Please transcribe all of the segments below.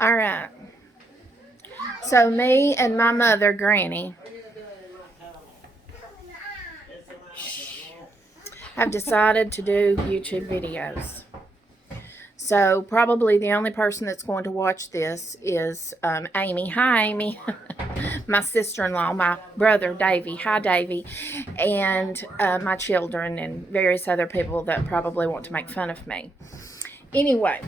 All right. So me and my mother, Granny, have decided to do YouTube videos. So probably the only person that's going to watch this is Amy. Hi, Amy. My sister-in-law, my brother, Davey. Hi, Davey. And my children and various other people that probably want to make fun of me. Anyway,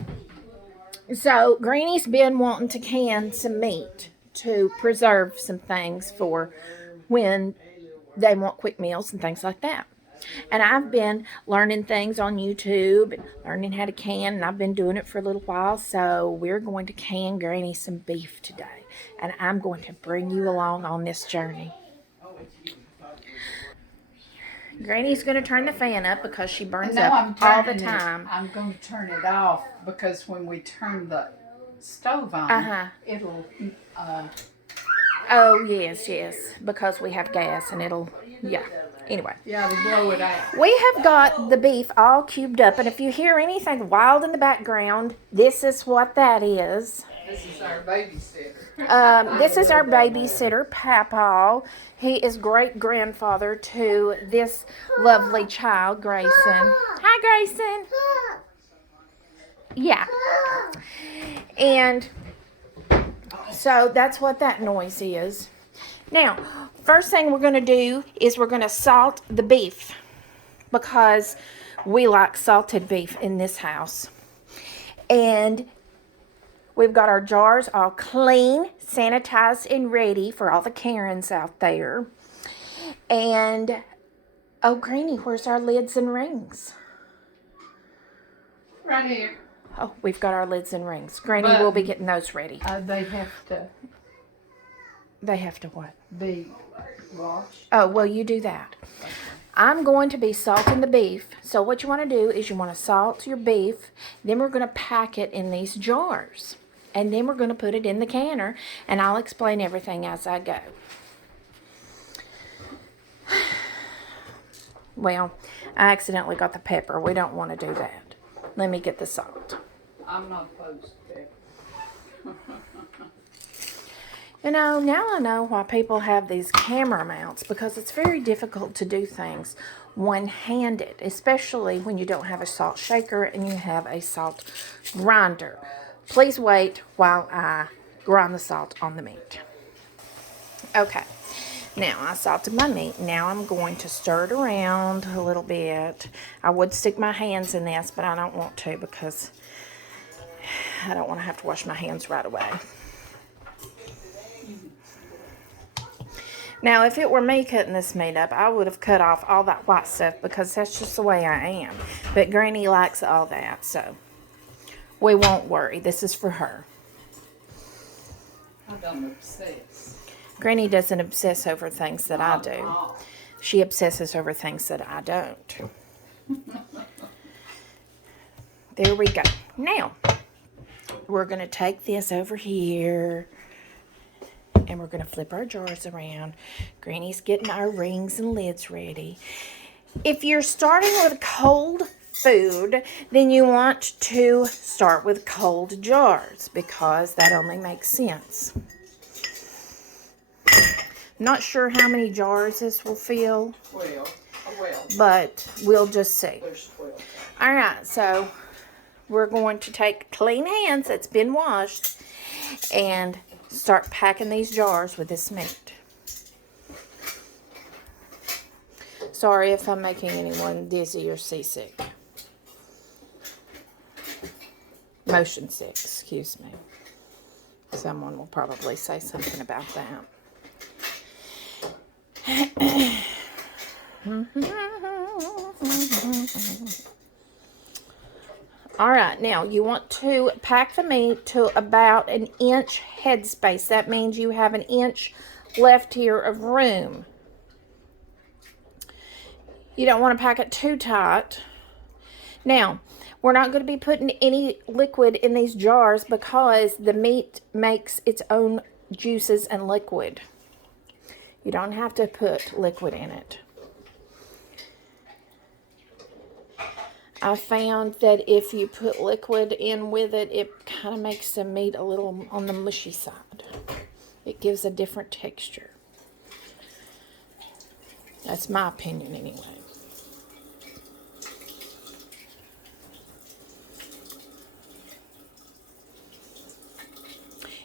so Granny's been wanting to can some meat to preserve some things for when they want quick meals and things like that. And I've been learning things on YouTube and learning how to can, and I've been doing it for a little while. So we're going to can Granny some beef today, and I'm going to bring you along on this journey. Granny's going to turn the fan up because she burns up all the time. I'm going to turn it off because when we turn the stove on, it'll... Oh, yes, because we have gas and it'll, yeah. Anyway. Yeah, to blow it out. We have got the beef all cubed up, and if you hear anything wild in the background, this is what that is. This is our babysitter. This is our babysitter, Papa. He is great-grandfather to this lovely child, Grayson. Hi, Grayson. Yeah. And so that's what that noise is. Now, first thing we're going to do is we're going to salt the beef because we like salted beef in this house. And we've got our jars all clean, sanitized, and ready for all the Karens out there. And, oh, Granny, where's our lids and rings? Right here. Oh, we've got our lids and rings. Granny will be getting those ready. They have to... They have to what? Be washed. Oh, well, you do that. I'm going to be salting the beef. So what you want to do is you want to salt your beef. Then we're going to pack it in these jars. And then we're going to put it in the canner. And I'll explain everything as I go. Well, I accidentally got the pepper. We don't want to do that. Let me get the salt. I'm not opposed to it. You know, now I know why people have these camera mounts, because it's very difficult to do things one-handed, especially when you don't have a salt shaker and you have a salt grinder. Please wait while I grind the salt on the meat. Okay, now I salted my meat. Now I'm going to stir it around a little bit. I would stick my hands in this, but I don't want to because I don't want to have to wash my hands right away. Now, if it were me cutting this meat up, I would have cut off all that white stuff because that's just the way I am. But Granny likes all that, so we won't worry. This is for her. I don't obsess. Granny doesn't obsess over things that I do. She obsesses over things that I don't. There we go. Now, we're going to take this over here. And we're going to flip our jars around. Granny's getting our rings and lids ready. If you're starting with cold food, then you want to start with cold jars because that only makes sense. Not sure how many jars this will fill. 12. But we'll just see. There's 12. All right, so we're going to take clean hands that's been washed and start packing these jars with this meat. Sorry if I'm making anyone dizzy or seasick. Motion sick, excuse me. Someone will probably say something about that. All right, now you want to pack the meat to about an inch headspace. That means you have an inch left here of room. You don't want to pack it too tight. Now, we're not going to be putting any liquid in these jars because the meat makes its own juices and liquid. You don't have to put liquid in it. I found that if you put liquid in with it, it kind of makes the meat a little on the mushy side. It gives a different texture. That's my opinion anyway.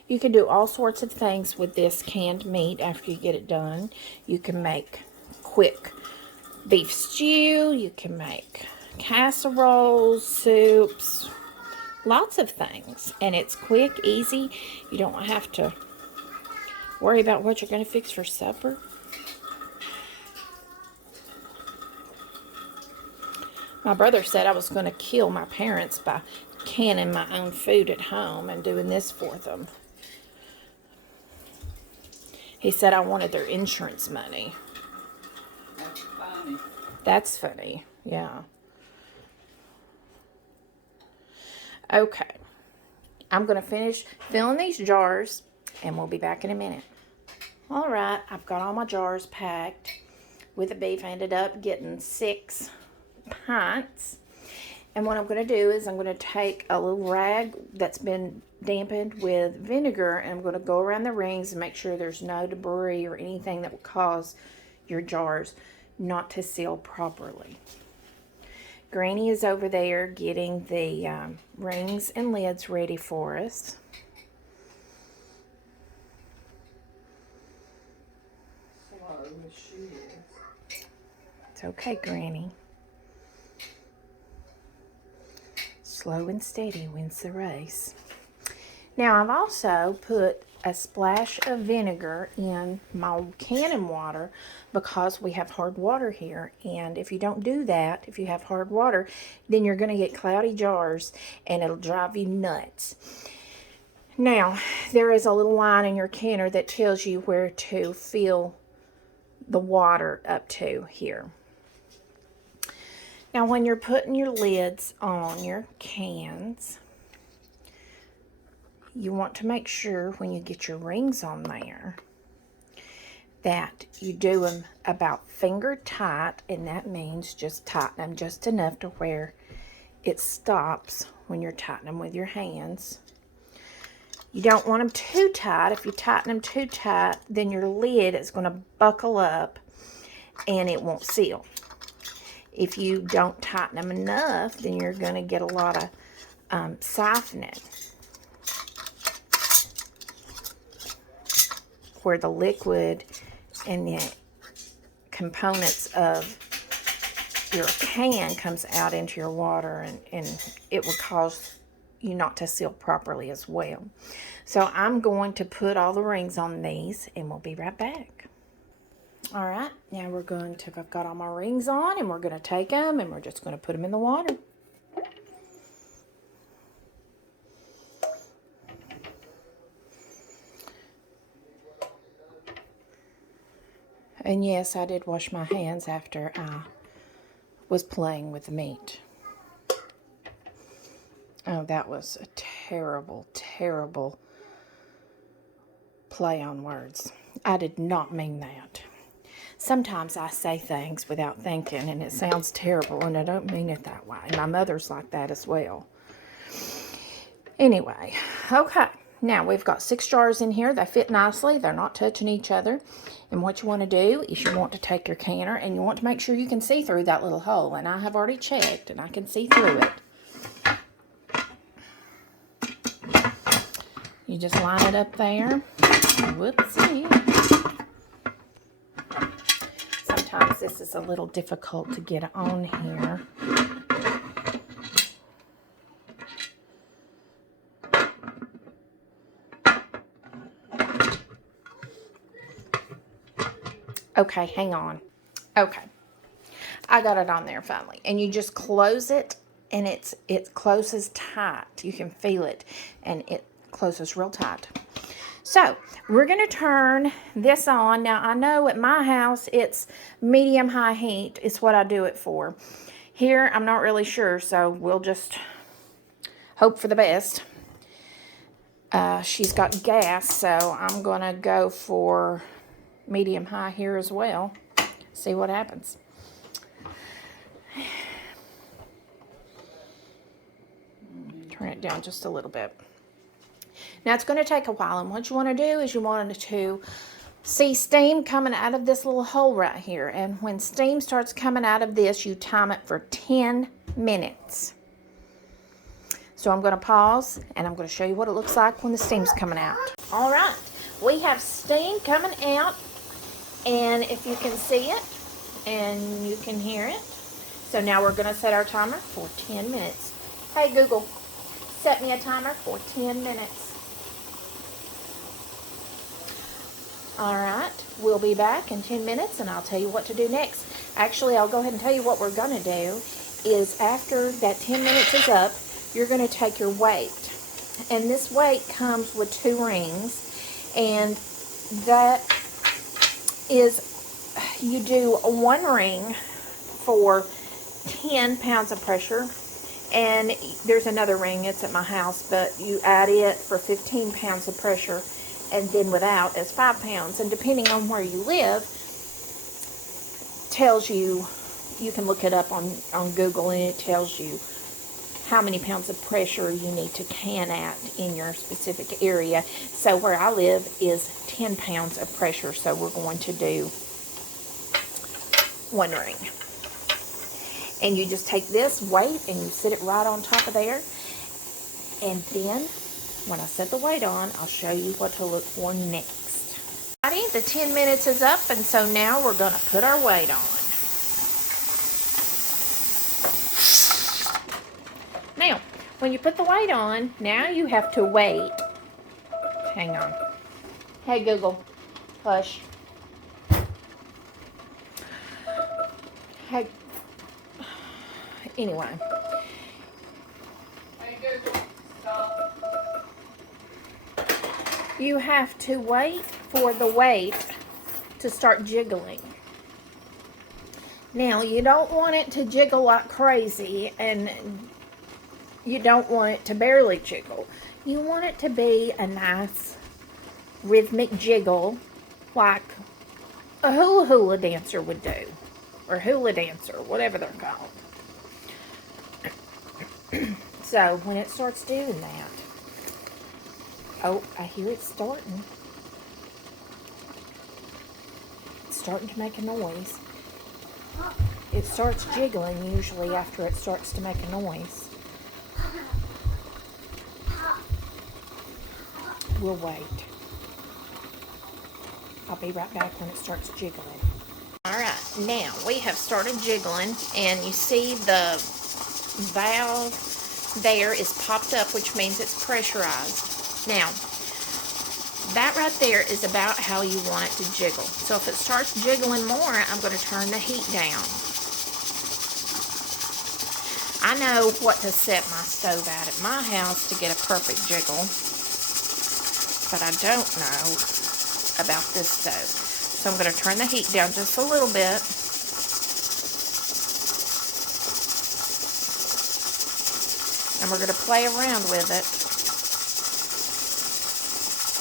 You can do all sorts of things with this canned meat after you get it done. You can make quick beef stew. You can make casseroles, soups, lots of things. And it's quick, easy. You don't have to worry about what you're going to fix for supper. My brother said I was going to kill my parents by canning my own food at home and doing this for them. He said I wanted their insurance money. That's funny. That's funny, yeah. Okay. I'm going to finish filling these jars, and we'll be back in a minute. All right, I've got all my jars packed with the beef. I ended up getting 6 pints. And what I'm going to do is I'm going to take a little rag that's been dampened with vinegar, and I'm going to go around the rings and make sure there's no debris or anything that will cause your jars not to seal properly. Granny is over there getting the rings and lids ready for us. Slow as she is. It's okay, Granny. Slow and steady wins the race. Now, I've also put a splash of vinegar in my canning water because we have hard water here. And if you don't do that, if you have hard water, then you're going to get cloudy jars and it'll drive you nuts. Now, there is a little line in your canner that tells you where to fill the water up to here. Now, when you're putting your lids on your cans, you want to make sure when you get your rings on there that you do them about finger tight, and that means just tighten them just enough to where it stops when you're tightening them with your hands. You don't want them too tight. If you tighten them too tight, then your lid is going to buckle up and it won't seal. If you don't tighten them enough, then you're going to get a lot of siphoning, where the liquid and the components of your can comes out into your water, and it will cause you not to seal properly as well. So I'm going to put all the rings on these, and we'll be right back. All right, now we're going to, I've got all my rings on, and we're going to take them, and we're just going to put them in the water. And yes, I did wash my hands after I was playing with the meat. Oh, that was a terrible, terrible play on words. I did not mean that. Sometimes I say things without thinking, and it sounds terrible, and I don't mean it that way. My mother's like that as well. Anyway, okay. Now, we've got 6 jars in here. They fit nicely. They're not touching each other. And what you want to do is you want to take your canner, and you want to make sure you can see through that little hole. And I have already checked, and I can see through it. You just line it up there. Whoopsie. Sometimes this is a little difficult to get on here. Okay, hang on. Okay. I got it on there finally. And you just close it, and it closes tight. You can feel it, and it closes real tight. So, we're going to turn this on. Now, I know at my house, it's medium-high heat is what I do it for. Here, I'm not really sure, so we'll just hope for the best. She's got gas, so I'm going to go for medium-high here as well. See what happens. it down just a little bit. Now it's going to take a while, and what you want to do is you want to see steam coming out of this little hole right here. And when steam starts coming out of this, you time it for 10 minutes. So I'm going to pause, and I'm going to show you what it looks like when the steam's coming out. All right, we have steam coming out, and if you can see it, and you can hear it. So now we're going to set our timer for 10 minutes. Hey Google, set me a timer for 10 minutes. All right, we'll be back in 10 minutes, and I'll tell you what to do next. Actually, I'll go ahead and tell you what we're going to do is after that 10 minutes is up, you're going to take your weight. And this weight comes with 2 rings, and that is, you do 1 ring for 10 pounds of pressure, and there's another ring, it's at my house, but you add it for 15 pounds of pressure, and then without is 5 pounds. And depending on where you live, tells you, you can look it up on Google, and it tells you how many pounds of pressure you need to can at in your specific area. So where I live is 10 pounds of pressure, so we're going to do 1 ring. And you just take this weight and you sit it right on top of there, and then when I set the weight on, I'll show you what to look for next. Alrighty, the 10 minutes is up, and so now we're going to put our weight on. Now, when you put the weight on, now you have to wait. Hang on. Hey Google, hush. Hey. Anyway. Hey Google, stop. You have to wait for the weight to start jiggling. Now, you don't want it to jiggle like crazy, and you don't want it to barely jiggle. You want it to be a nice rhythmic jiggle like a hula dancer would do, or hula dancer, whatever they're called. So when it starts doing that, oh, I hear it starting. It's starting to make a noise. It starts jiggling usually after it starts to make a noise. We'll wait. I'll be right back when it starts jiggling. Alright, now we have started jiggling, and you see the valve there is popped up, which means it's pressurized. Now, that right there is about how you want it to jiggle. So if it starts jiggling more, I'm going to turn the heat down. I know what to set my stove at my house to get a perfect jiggle, but I don't know about this stove. So I'm going to turn the heat down just a little bit. And we're going to play around with it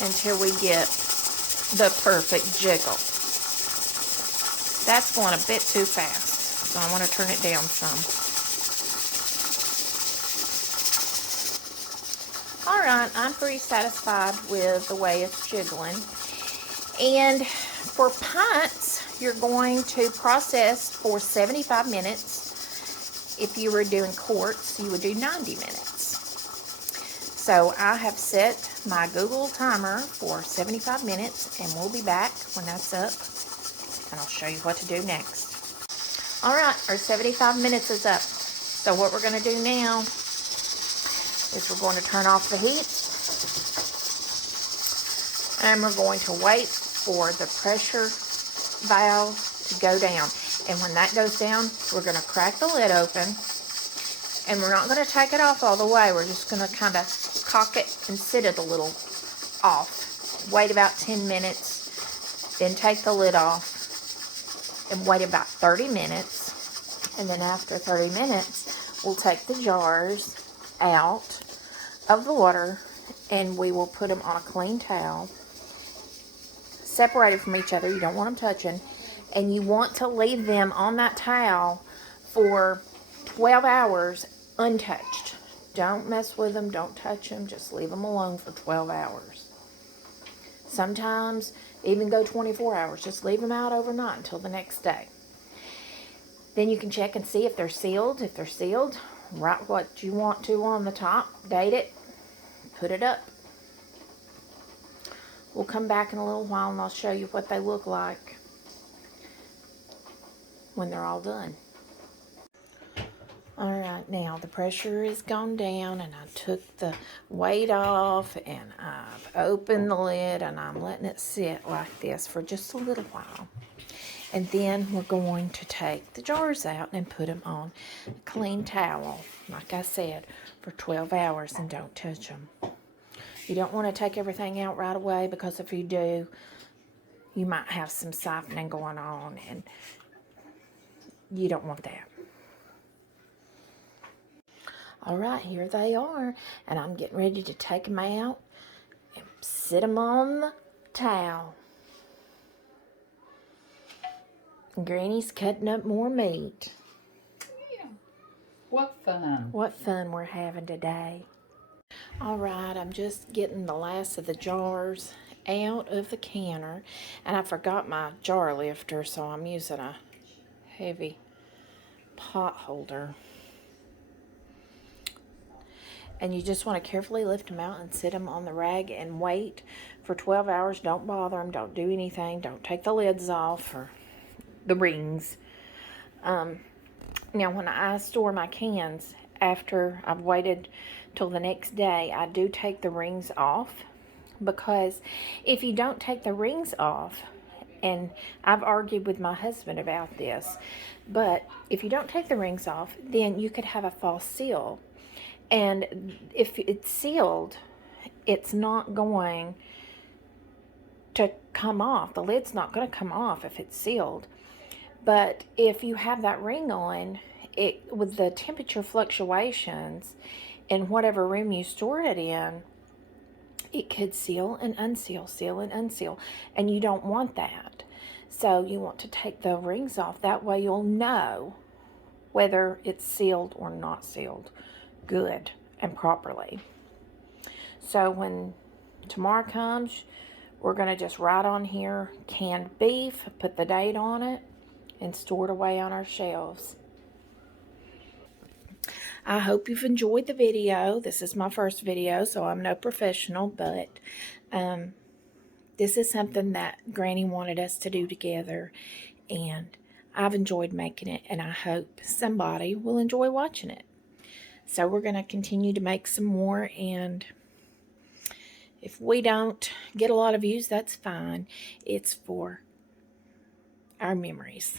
until we get the perfect jiggle. That's going a bit too fast, so I want to turn it down some. Alright, I'm pretty satisfied with the way it's jiggling. And for pints, you're going to process for 75 minutes. If you were doing quarts, you would do 90 minutes. So I have set my Google timer for 75 minutes, and we'll be back when that's up, and I'll show you what to do next. Alright, our 75 minutes is up. So what we're going to do now is we're going to turn off the heat, and we're going to wait for the pressure valve to go down. And when that goes down, we're going to crack the lid open, and we're not going to take it off all the way. We're just going to kind of cock it and sit it a little off. Wait about 10 minutes, then take the lid off, and wait about 30 minutes. And then after 30 minutes, we'll take the jars out of the water, and we will put them on a clean towel, separated from each other. You don't want them touching. And you want to leave them on that towel for 12 hours untouched. Don't mess with them. Don't touch them. Just leave them alone for 12 hours. Sometimes even go 24 hours. Just leave them out overnight until the next day. Then you can check and see if they're sealed. If they're sealed, write what you want to on the top. Date it. Put it up. We'll come back in a little while and I'll show you what they look like when they're all done. Alright, now the pressure has gone down and I took the weight off and I've opened the lid and I'm letting it sit like this for just a little while. And then we're going to take the jars out and put them on a clean towel, like I said, for 12 hours and don't touch them. You don't want to take everything out right away because if you do, you might have some siphoning going on and you don't want that. Alright, here they are, and I'm getting ready to take them out and sit them on the towel. Granny's cutting up more meat. Yeah. What fun. What fun we're having today. Alright, I'm just getting the last of the jars out of the canner, and I forgot my jar lifter, so I'm using a heavy pot holder. And you just want to carefully lift them out and sit them on the rag and wait for 12 hours. Don't bother them. Don't do anything. Don't take the lids off or the rings. Now, when I store my cans, after I've waited till the next day, I do take the rings off. Because if you don't take the rings off, and I've argued with my husband about this, but if you don't take the rings off, then you could have a false seal. And if it's sealed, it's not going to come off. The lid's not going to come off if it's sealed. But if you have that ring on, with the temperature fluctuations in whatever room you store it in, it could seal and unseal, seal and unseal. And you don't want that. So you want to take the rings off. That way you'll know whether it's sealed or not sealed good and properly. So when tomorrow comes, we're going to just write on here canned beef, put the date on it, and store it away on our shelves. I hope you've enjoyed the video. This is my first video, so I'm no professional, but this is something that Granny wanted us to do together, and I've enjoyed making it, and I hope somebody will enjoy watching it. So we're going to continue to make some more, and if we don't get a lot of views, that's fine. It's for our memories.